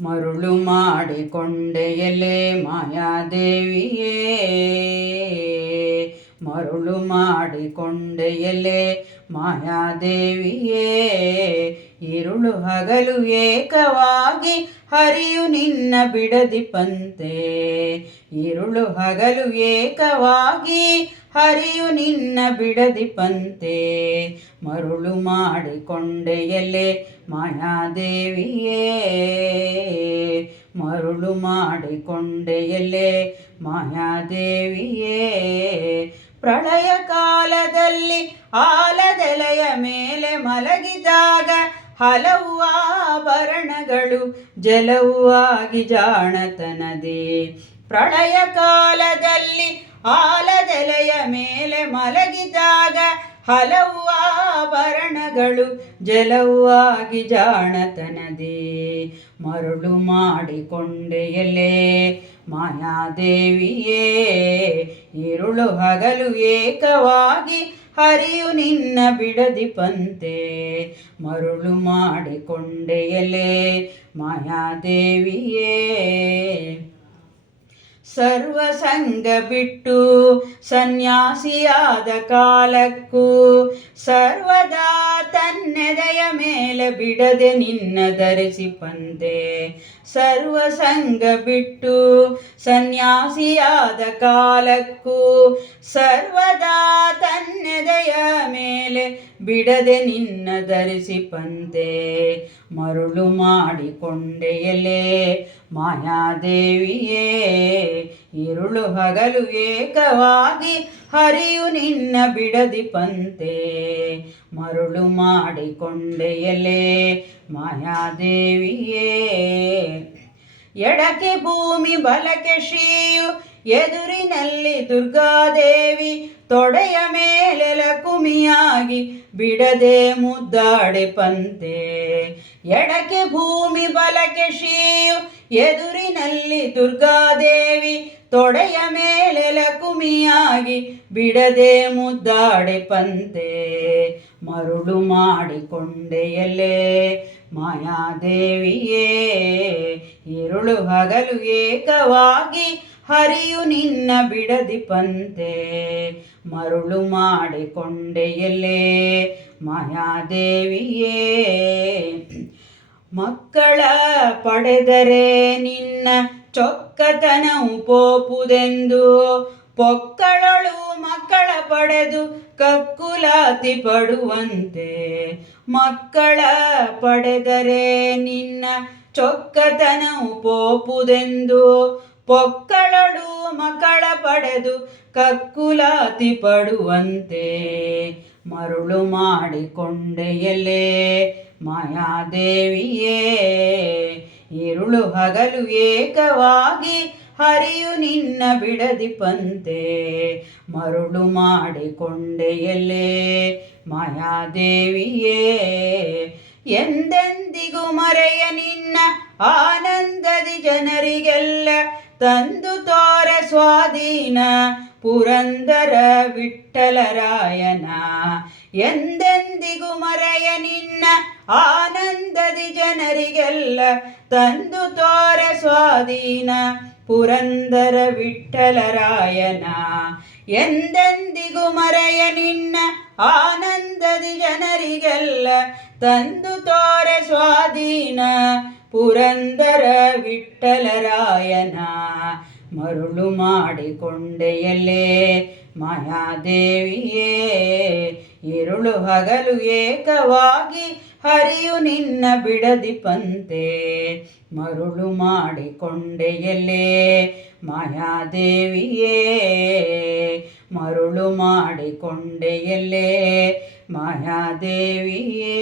ಮರುಳು ಮಾಡಿಕೊಂಡೆಯಲೆ ಮಾಯಾದೇವಿಯೇ. ಮರುಳು ಮಾಡಿಕೊಂಡೆಯಲೆ ಮಾಯಾದೇವಿಯೇ. ಇರುಳು ಹಗಲು ಏಕವಾಗಿ ಹರಿಯು ನಿನ್ನ ಬಿಡದಿ ಪಂತೆ. ಇರುಳು ಹಗಲು ಏಕವಾಗಿ ಹರಿಯು ನಿನ್ನ ಬಿಡದಿ ಪಂತೆ. ಮರುಳು ಮಾಡಿಕೊಂಡೆಯಲೆ ಮಾಯಾದೇವಿಯೇ. ಮರುಳು ಮಾಡಿಕೊಂಡೆಯಲೆ ಮಾಯಾದೇವಿಯೇ. ಪ್ರಳಯ ಕಾಲದಲ್ಲಿ ಆಲದೆಲೆಯ ಮೇಲೆ ಮಲಗಿದಾಗ ಹಲವು ಆಭರಣಗಳು ಜಲವು ಆಗಿ ಜಾಣತನದೆ. ಪ್ರಳಯ ಕಾಲದಲ್ಲಿ ಆಲದೆಲೆಯ ಮೇಲೆ ಮಲಗಿದಾಗ ಹಲವು ಆಭರಣಗಳು ಜಲವಾಗಿ ಆಗಿ ಮರಳು ಮರುಳು ಮಾಡಿಕೊಂಡೆಯಲೆ ಮಾಯಾದೇವಿಯೇ, ಇರುಳು ಹಗಲು ಏಕವಾಗಿ ಹರಿಯು ನಿನ್ನ ಬಿಡದಿ ಪಂತೆ. ಮರುಳು ಮಾಡಿಕೊಂಡೆಯಲೇ ಮಾಯಾದೇವಿಯೇ ಸರ್ವಸಂಗ ಬಿಟ್ಟು ಸನ್ಯಾಸಿಯಾದ ಕಾಲಕ್ಕೂ ಸರ್ವದಾ ತನ್ನೆದೆಯ ಮೇಲೆ ಬಿಡದೆ ನಿನ್ನ ಧರಿಸಿ ಪಂದೆ ಸರ್ವಸಂಗ ಬಿಟ್ಟು ಸನ್ಯಾಸಿಯಾದ ಕಾಲಕ್ಕೂ ಸರ್ವದಾ ತನ್ನೆದೆಯ ಮೇಲೆ ಬಿಡದೆ ನಿನ್ನ ಧರಿಸಿ ಪಂದೆ ಮರುಳು ಮಾಡಿಕೊಂಡೆಯಲೆ ಮಾಯಾದೇವಿಯೇ, ಇರುಳು ಹಗಲು ಏಕವಾಗಿ ಹರಿಯು ನಿನ್ನ ಬಿಡದಿ ಪಂತೆ. ಮರುಳು ಮಾಡಿಕೊಂಡೆಯಲೆ ಮಾಯಾದೇವಿಯೇ. ಎಡಕೆ ಭೂಮಿ, ಬಲಕ್ಕೆ ಶ್ರೀಯು, ಎದುರಿನಲ್ಲಿ ದುರ್ಗಾದೇವಿ. ತೊಡೆಯ ಮೇಲೆ ಲಕುಮಿಯಾಗಿ ಬಿಡದೆ ಮುದ್ದಾಡೆ ಪಂತೆ. ಎಡಕೆ ಭೂಮಿ, ಬಲಕ್ಕೆ ಶ್ರೀಯು ಎದುರಿನಲ್ಲಿ ದುರ್ಗಾದೇವಿ ತೊಡೆಯ ಮೇಲೆ ಲಕುಮಿಯಾಗಿ, ಬಿಡದೆ ಮುದ್ದಾಡೆ ಪಂತೆ, ಮರುಳು ಮಾಡಿಕೊಂಡೆಯಲ್ಲೇ ಮಾಯಾದೇವಿಯೇ, ಇರುಳು ಹಗಲು ಏಕವಾಗಿ ಹರಿಯು ನಿನ್ನ ಬಿಡದಿ ಪಂತೆ, ಮರುಳು ಮಾಡಿಕೊಂಡೆಯಲ್ಲೇ ಮಾಯಾದೇವಿಯೇ. ಮಕ್ಕಳ ಪಡೆದರೆ ನಿನ್ನ ಚೊಕ್ಕತನವು ಪೋಪುದೆಂದು ಪೊಕ್ಕಳಳು ಮಕ್ಕಳ ಪಡೆದು ಕಕ್ಕುಲಾತಿ ಪಡುವಂತೆ. ಮಕ್ಕಳ ಪಡೆದರೆ ನಿನ್ನ ಚೊಕ್ಕತನ ಪೋಪುದೆಂದು ಪೊಕ್ಕಳಳು ಮಕ್ಕಳ ಪಡೆದು ಕಕ್ಕುಲಾತಿ ಪಡುವಂತೆ. ಮರುಳು ಮಾಡಿಕೊಂಡೆಯಲೆ ಮಾಯಾದೇವಿಯೇ, ಇರುಳು ಹಗಲು ಏಕವಾಗಿ ಹರಿಯು ನಿನ್ನ ಬಿಡದಿ ಪಂತೆ ಮರುಳು ಮಾಡಿಕೊಂಡೆಯಲ್ಲೇ, ಮಾಯಾದೇವಿಯೇ, ಎಂದೆಂದಿಗೂ ಮರೆಯ ನಿನ್ನ ಆನಂದದಿ ಜನರಿಗೆಲ್ಲ ತಂದು ತೋರ ಸ್ವಾಧೀನ ಪುರಂದರ ವಿಠಲರಾಯನ ಎಂದೆಂದಿಗೂ ಆನಂದದಿ ಜನರಿಗೆಲ್ಲ ತಂದು ತೋರ ಸ್ವಾಧೀನ. ಪುರಂದರ ವಿಠಲರಾಯನ ಎಂದೆಂದಿಗೂ ಮರೆಯ ನಿನ್ನ ಆನಂದದಿ ಜನರಿಗೆಲ್ಲ ತಂದು ತೋರೆ ಸ್ವಾಧೀನ. ಪುರಂದರ ವಿಠಲರಾಯನ ಮರುಳು ಮಾಡಿಕೊಂಡೆಯಲ್ಲೇ ಮಾಯಾದೇವಿಯೇ ಇರುಳು ಹಗಲು ಏಕವಾಗಿ ಹರಿಯು ನಿನ್ನ ಬಿಡದಿ ಪಂತೆ ಮರುಳು ಮಾಡಿಕೊಂಡೆಯಲ್ಲೇ ಮಾಯಾದೇವಿಯೇ ಮರುಳು ಮಾಡಿಕೊಂಡೆಯಲ್ಲೇ ಮಾಯಾದೇವಿಯೇ